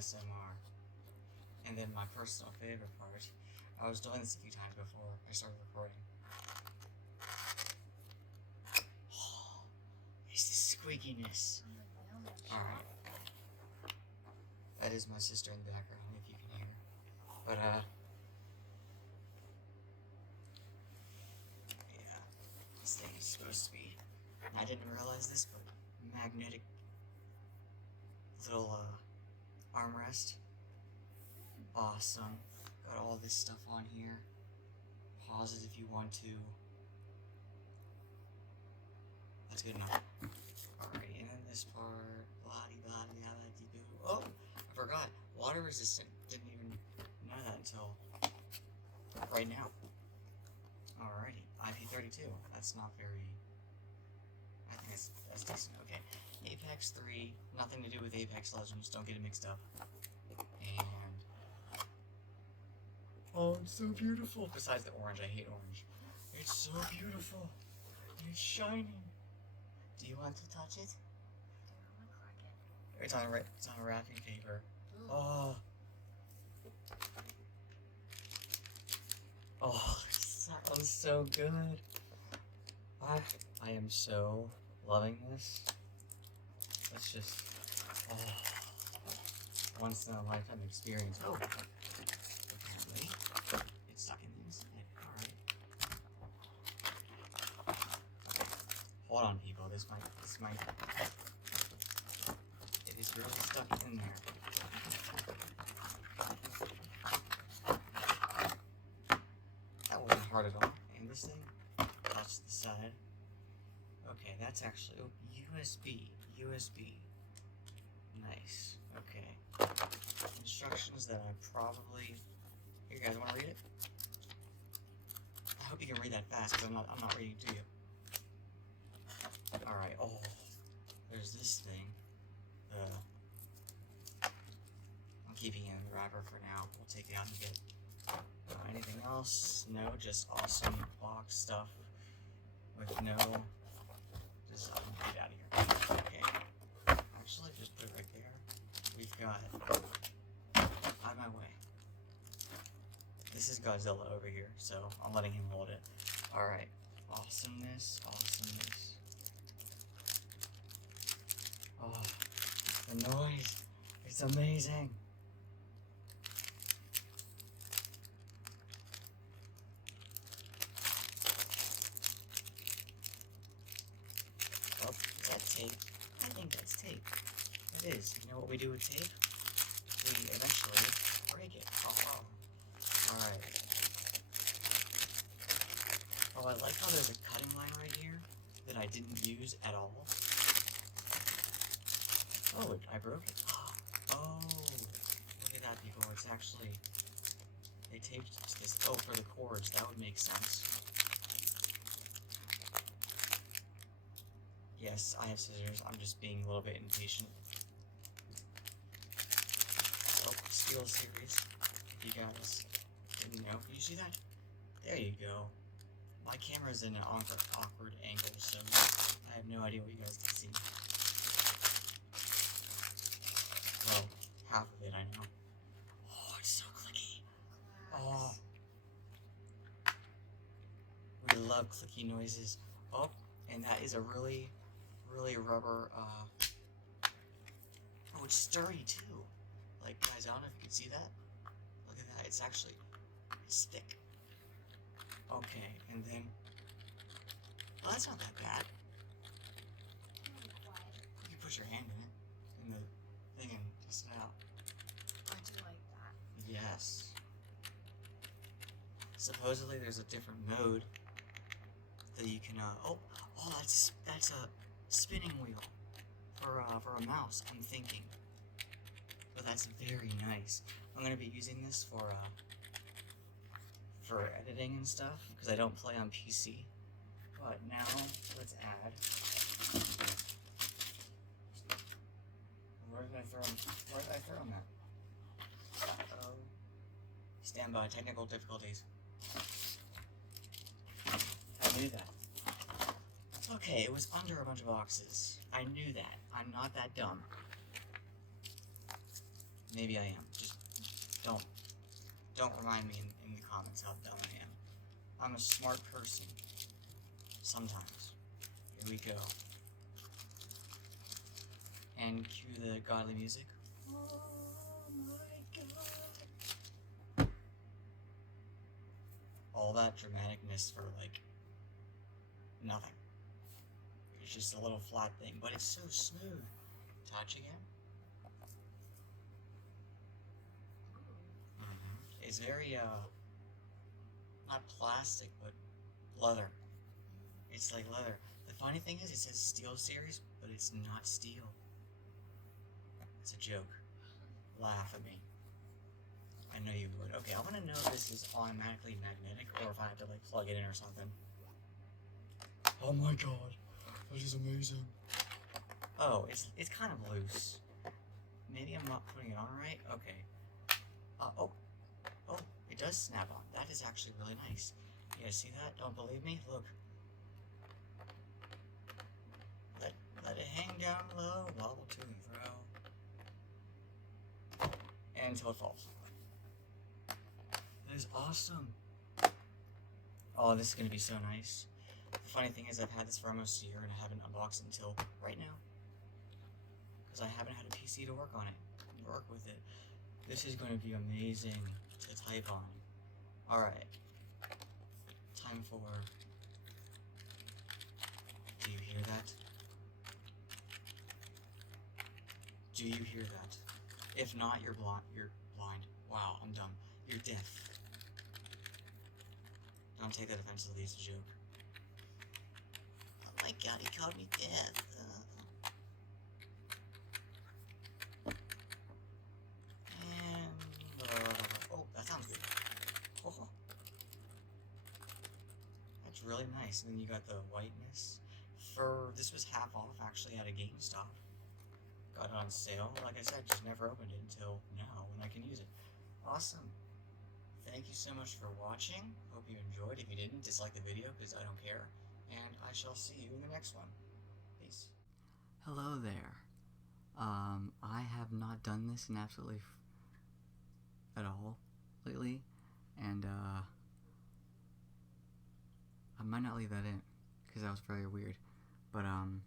ASMR. And then my personal favorite part, I was doing this a few times before I started recording. It's the squeakiness. Alright. That is my sister in the background, if you can hear. But, yeah. This thing is supposed to be, I didn't realize this, but magnetic little, armrest. Awesome. Got all this stuff on here. Pause it if you want to. That's good enough. Alright, and then this part, blah-de-blah-de-blah-de-boo. Oh, I forgot. Water resistant. Didn't even know that until right now. Alrighty, IP32. That's not very. I think that's decent. Okay, Apex 3. Nothing to do with Apex Legends. Don't get it mixed up. And oh, it's so beautiful. Besides the orange, I hate orange. It's so beautiful. It's shining. Do you want to touch it? It's on a wrapping paper. Oh. Oh, it sounds so good. I am so loving this. It's just, oh, once in a lifetime experience. Oh, apparently it's stuck in this. All right. Okay. Hold on, people. This might. It is really stuck in there. That wasn't hard at all. And this thing, touch the side. Okay, that's actually USB. Nice. Okay. Instructions that I probably. Here, you guys want to read it? I hope you can read that fast, because I'm not reading to you. All right. Oh, there's this thing. I'm keeping it in the wrapper for now. We'll take it out and get anything else. No, just awesome box stuff with no design. Get out of here. Okay. Actually, just put it right there. We've got out of my way. This is Godzilla over here, so I'm letting him hold it. All right. Awesomeness. Oh, the noise. It's amazing. Oh, is that tape? I think that's tape. It is. You know what we do with tape? We eventually break it. Oh. Alright. Oh, I like how there's a cutting line right here that I didn't use at all. Oh, I broke it. Oh, look at that, people. It's actually, they taped this. Oh, for the cords. That would make sense. Yes, I have scissors. I'm just being a little bit impatient. Oh, Steel Series. If you guys didn't know. Can you see that? There you go. My camera's in an awkward angle, so I have no idea what you guys can see. Well, half of it I know. Oh, it's so clicky. Oh. We love clicky noises. Oh, and that is a really rubber, oh, it's sturdy too. Like, guys, I don't know if you can see that. Look at that, it's thick. Okay, and then, well, that's not that bad. You can put your hand in the thing and test it out. I do like that. Yes. Supposedly there's a different mode that you can, oh, that's a spinning wheel for a mouse, I'm thinking. But that's very nice. I'm gonna be using this for editing and stuff, because I don't play on PC. But now, let's add. Where did I throw them at? Uh-oh. Stand by, technical difficulties. I knew that. Okay, it was under a bunch of boxes. I knew that. I'm not that dumb. Maybe I am. Just don't remind me in the comments how dumb I am. I'm a smart person. Sometimes. Here we go. And cue the godly music. Oh my god. All that dramaticness for, like, nothing. It's just a little flat thing, but it's so smooth. Touch again. It's very, not plastic, but leather. It's like leather. The funny thing is, it says Steel Series, but it's not steel. It's a joke. Laugh at me. I know you would. Okay, I want to know if this is automatically magnetic, or if I have to, like, plug it in or something. Oh my god. That is amazing. Oh, it's kind of loose. Maybe I'm not putting it on right? Okay. Oh, it does snap on. That is actually really nice. You guys see that? Don't believe me? Look. Let it hang down low, wobble to and fro. And until it falls. That is awesome. Oh, this is going to be so nice. The funny thing is, I've had this for almost a year and I haven't unboxed it until right now. Because I haven't had a PC to work on it. Work with it. This is going to be amazing to type on. Alright. Time for... Do you hear that? Do you hear that? If not, you're blind. Wow, I'm dumb. You're deaf. Don't take that offensively, it's a joke. Oh my god, he called me deaf. Oh, that sounds good. Oh. That's really nice. And then you got the whiteness. This was half off actually at a GameStop. Got it on sale. Like I said, just never opened it until now when I can use it. Awesome. Thank you so much for watching. Hope you enjoyed. If you didn't, dislike the video because I don't care. And I shall see you in the next one. Peace. Hello there. I have not done this in absolutely at all lately, and I might not leave that in because that was very weird. But I'm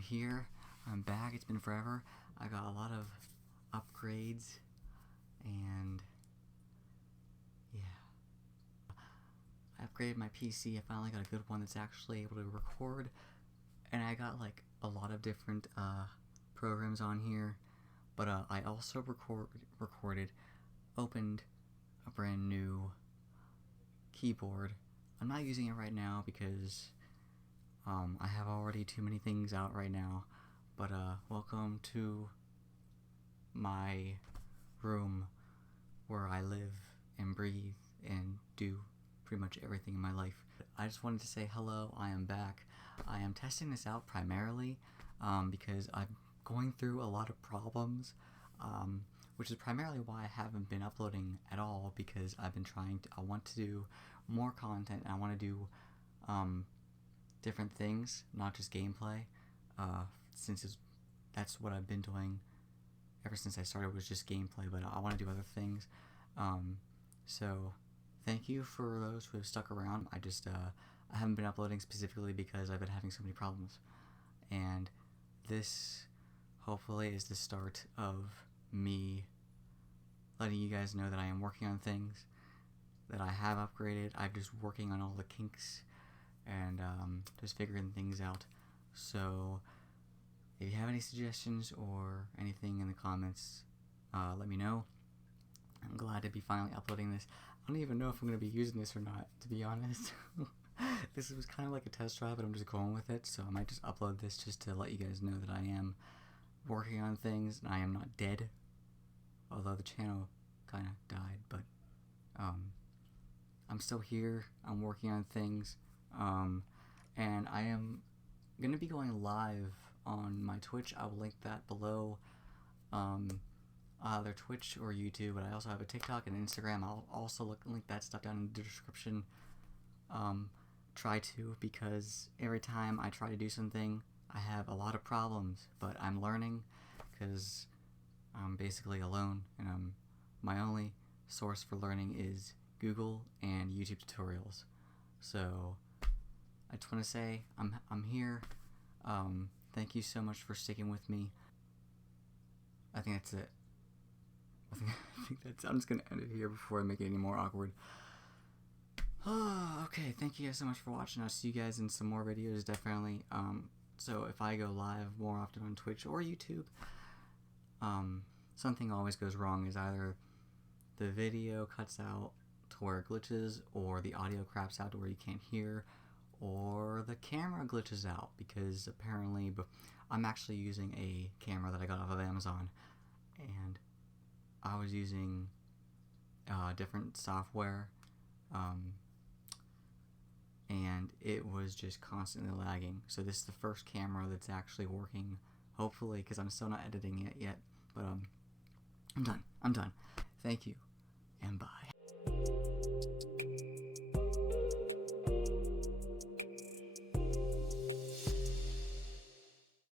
here. I'm back. It's been forever. I got a lot of upgrades, and yeah, I upgraded my PC. I finally got a good one that's actually able to record, and I got like a lot of different programs on here. But I also opened a brand new keyboard. I'm not using it right now because I have already too many things out right now. But welcome to my room where I live and breathe and do pretty much everything in my life. I just wanted to say hello. I am back. I am testing this out primarily because I'm going through a lot of problems, which is primarily why I haven't been uploading at all, because I've been I want to do more content, and I want to do different things, not just gameplay, since that's what I've been doing ever since I started, was just gameplay, but I want to do other things. So thank you for those who have stuck around. I haven't been uploading specifically because I've been having so many problems, and this hopefully is the start of me letting you guys know that I am working on things, that I have upgraded. I'm just working on all the kinks and just figuring things out. So if you have any suggestions or anything in the comments, let me know. I'm glad to be finally uploading this. I don't even know if I'm going to be using this or not, to be honest. This was kind of like a test drive, but I'm just going with it, so I might just upload this just to let you guys know that I am working on things and I am not dead. Although the channel kind of died, but I'm still here. I'm working on things, and I am going to be going live on my Twitch. I will link that below, either Twitch or YouTube, but I also have a TikTok and Instagram. I'll also link that stuff down in the description. Try to, because every time I try to do something, I have a lot of problems, but I'm learning, because I'm basically alone, and my only source for learning is Google and YouTube tutorials. So I just want to say I'm here. Thank you so much for sticking with me. I think that's it. I think that's. I'm just gonna end it here before I make it any more awkward. Okay, thank you guys so much for watching. I'll see you guys in some more videos, definitely. So if I go live more often on Twitch or YouTube, something always goes wrong. Is either the video cuts out to where it glitches, or the audio craps out to where you can't hear, or the camera glitches out, because apparently I'm actually using a camera that I got off of Amazon, and I was using different software, and it was just constantly lagging. So this is the first camera that's actually working, hopefully, because I'm still not editing it yet. But I'm done. Thank you, and bye.